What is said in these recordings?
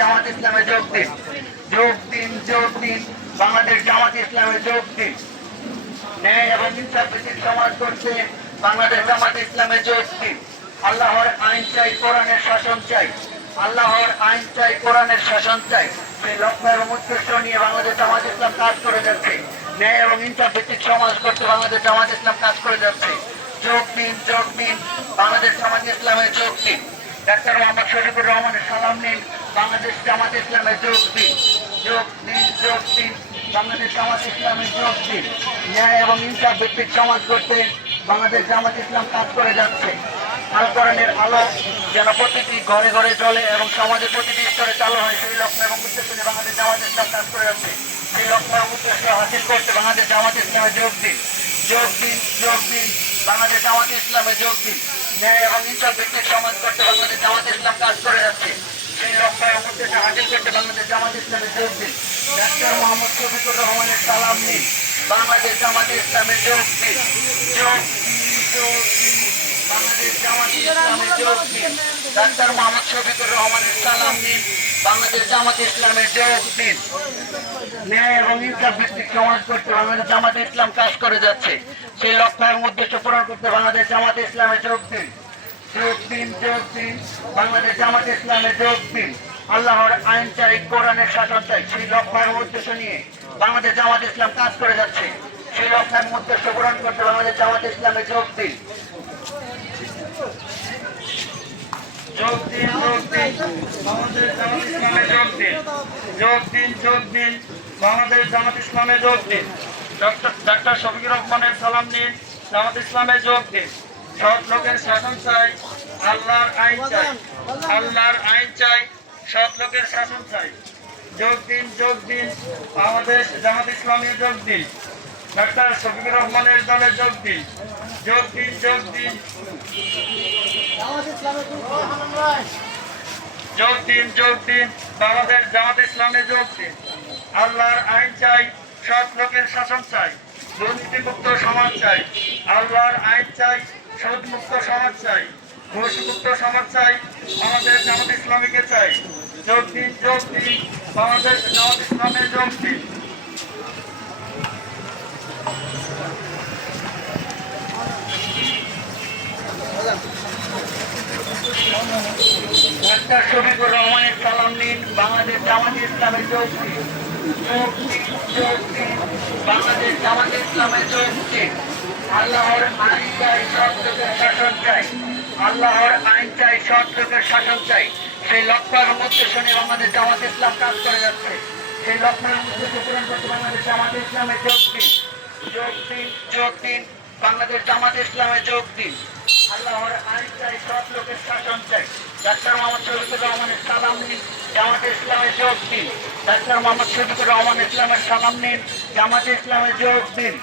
জামাত ইসলামে যোগ দিন। যোগ দিন যোগ দিন। বাংলাদেশ জামাত ইসলামে যোগ দিন। ন্যায় এবং সমাজ করতে বাংলাদেশ জামাত ইসলামে যোগ দিন। আল্লাহর আইন চাই, কোরআনের শাসন চাই। আল্লাহর আইন চাই, কোরআনের শাসন চাই। সেই লক্ষ্য এবং উদ্দেশ্য নিয়ে বাংলাদেশ জামাত ইসলাম কাজ করে যাচ্ছে। ন্যায় এবং সমাজ করতে বাংলাদেশ জামাত ইসলাম কাজ করে যাচ্ছে। যোগ দিন যোগ দিন। বাংলাদেশ জামাত ইসলামে যোগ দিন। ডাক্তার মোহাম্মদ শরীফুর রহমানের সালাম নিন। বাংলাদেশ জামাত ইসলামে যোগ দিন। যোগ দিন যোগ দিন। বাংলাদেশ জামাত ইসলামে যোগ দিন। ন্যায় এবং ইনসাফ ভিত্তিক সমাজ করতে বাংলাদেশ জামাত ইসলাম কাজ করে যাচ্ছে। আল কোরআনের আলো যেন প্রতিটি ঘরে ঘরে চলে এবং সমাজের প্রতিটি স্তরে চালু হয়, সেই লক্ষ্য এবং উদ্দেশ্য নিয়ে বাংলাদেশ জামাত ইসলাম কাজ করে যাচ্ছে। সেই লক্ষ্য এবং উদ্দেশ্য হাসিল করতে বাংলাদেশ জামাত ইসলামে যোগ দিন। যোগ দিন যোগ দিন। বাংলাদেশ জামাতে ইসলামে যোগ দিন। ন্যায় এবং ইনসাফ ভিত্তিক সমাজ করতে বাংলাদেশ জামাত ইসলাম কাজ করে যাচ্ছে। সেই লক্ষ্য উদ্দেশ্য হাসিল করতে বাংলাদেশ জামাত ইসলামে যোগ দিন। ডাক্তার মোহাম্মদ শফিকুর রহমানের সালাম নিন। বাংলাদেশ জামাতে ইসলামে যোগ যোগ যোগ বাংলাদেশ জামাত ইসলামে যোগ দিন। ডাক্তার মোহাম্মদ শফিকুর রহমানের সালাম নিন। বাংলাদেশ জামাতে ইসলামে যোগ দিন। ন্যায় এবং ইনসাফ ভিত্তিক সমাজ করতে বাংলাদেশ জামাত ইসলাম কাজ করে যাচ্ছে। সেই লক্ষ্য এবং উদ্দেশ্য পূরণ করতে বাংলাদেশ জামাত ইসলামে যোগ দিন। যোগ দিন যোগ দিন, বাংলাদেশ জামাত ইসলামে যোগ দিন। আল্লাহর আইন চাই, কোরআনের শাসন চাই, সেই লক্ষ্য এবং উদ্দেশ্য নিয়ে বাংলাদেশ জামাত ইসলাম কাজ করে যাচ্ছে। সেই লক্ষ্য এবং উদ্দেশ্য পূরণ করতে বাংলাদেশ জামাত ইসলামে যোগ দিন। যোগ দিন যোগ দিন। বাংলাদেশ যোগ দিন। যোগ দিন যোগ দিন। বাংলাদেশ জামাত ইসলামে যোগ দিন। ডাক্তার শফিকুর রহমানের সালাম নিন। জামাত ইসলামে যোগ দিন। সৎ লোকের শাসন চাই। আল্লাহর আইন চাই। আল্লাহর আইন চাই। সৎ লোকের শাসন চাই। যোগ দিন যোগ দিন। বাংলাদেশ জামাত ইসলামে যোগ দিন। ডাক্তার শফিকুর রহমানের দলে যোগ দিন। যোগ দিন যোগ দিন। যোগ দিন যোগ দিন। বাংলাদেশ জামাত ইসলামে যোগ দিন। আল্লাহর আইন চাই, সৎ লোকের শাসন চাই, দুর্নীতিমুক্ত সমাজ চাই। আল্লাহর আইন চাই সুদ মুক্ত সমাজ চাই। ঘুষ মুক্ত সমাজ চাই, আমাদের জামাত ইসলামীকে চাই। যোগ দিন যোগ দিন, বাংলাদেশ জামাত ইসলামে যোগ দিন। ডাক্তার শফিকুর রহমানের সালাম নিন, বাংলাদেশ জামাত ইসলামের যোগ দিন। বাংলাদেশ জামাত ইসলামের যোগ আল্লাহর আইন চাই, সৎ লোকের শাসন চাই। আল্লাহর আইন চাই, সৎ লোকের শাসন চাই। সেই লক্ষ্য এবং উদ্দেশ্য নিয়ে বাংলাদেশ জামাত ইসলাম কাজ করে যাচ্ছে। সেই লক্ষ্য এবং উদ্দেশ্য পূরণ করতে বাংলাদেশ জামাত ইসলামে যোগ দিন। যোগ দিন যোগ দিন। বাংলাদেশ জামাত ইসলামে যোগ দিন। আল্লাহর আইন চাই, সৎ লোকের শাসন চাই। ডাক্তার মোহাম্মদ শফিকুর রহমানের সালাম নিন। জামাতে ইসলামে যোগ দিন। ডাক্তার মোহাম্মদ শফিকুর রহমান ইসলামের সালাম নিন, জামাতে ইসলামে যোগ দিন।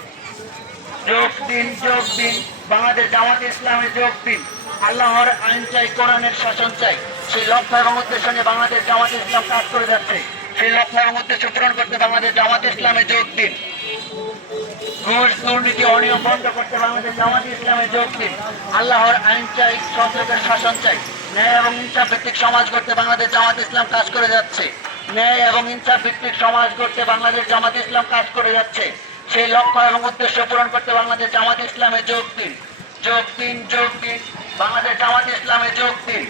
যোগ দিন যোগ দিন, বাংলাদেশ জামাতে ইসলামে যোগ দিন। আল্লাহর আইন চাই, কোরআনের শাসন চাই। সেই লক্ষ্য এবং উদ্দেশ্য নিয়ে বাংলাদেশ জামাতে ইসলাম কাজ করে যাচ্ছে। সেই লক্ষ্য এবং উদ্দেশ্য পূরণ করতে বাংলাদেশ জামাতে ইসলামে যোগ দিন। ঘুষ দুর্নীতি, অনিয়ম বন্ধ করতে বাংলাদেশ জামাত ইসলামে যোগ আল্লাহর আইন চাই সরকারের শাসন চাই। ন্যায় এবং ইনসাফ ভিত্তিক সমাজ করতে বাংলাদেশ জামাত ইসলাম কাজ করে যাচ্ছে। ন্যায় এবং ইনসাফ ভিত্তিক সমাজ করতে বাংলাদেশ জামাত ইসলাম কাজ করে যাচ্ছে। সেই লক্ষ্য এবং উদ্দেশ্য পূরণ করতে বাংলাদেশ জামাত ইসলামে যোগ দিন। যোগ দিন যোগ দিন। বাংলাদেশ জামাত ইসলামে যোগ দিন।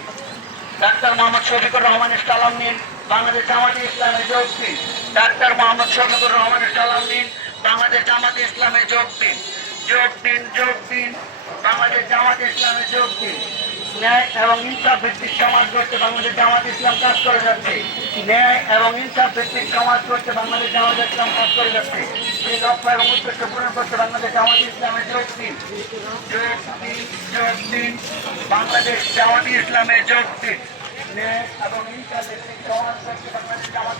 ডাক্তার মোহাম্মদ শফিকুর রহমানের সালাম নিন। বাংলাদেশ জামাতে ইসলামে যোগ দিন। ডাক্তার মোহাম্মদ শফিকুর রহমানের সালাম নিন। বাংলাদেশ জামাতে ইসলামে যোগ দিন। যোগ দিন যোগ দিন। বাংলাদেশ জামাতে ইসলামে যোগ দিন। ন্যায় এবং ইনসাফ ভিত্তিক সমাজ করতে বাংলাদেশ জামাত ইসলাম কাজ করে যাচ্ছে। ন্যায় এবং ইনসাফ ভিত্তিক সমাজ করতে বাংলাদেশ জামাত ইসলাম কাজ করে যাচ্ছে। সেই লক্ষ্য এবং উদ্দেশ্য পূরণ করতে বাংলাদেশ জামাত ইসলামে যোগ দিন। যোগ দিন যোগ দিন। বাংলাদেশ জামাত যোগ দিন। ন্যায় এবং ইনসাফ ভিত্তিক সমাজ করতে বাংলাদেশ জামাত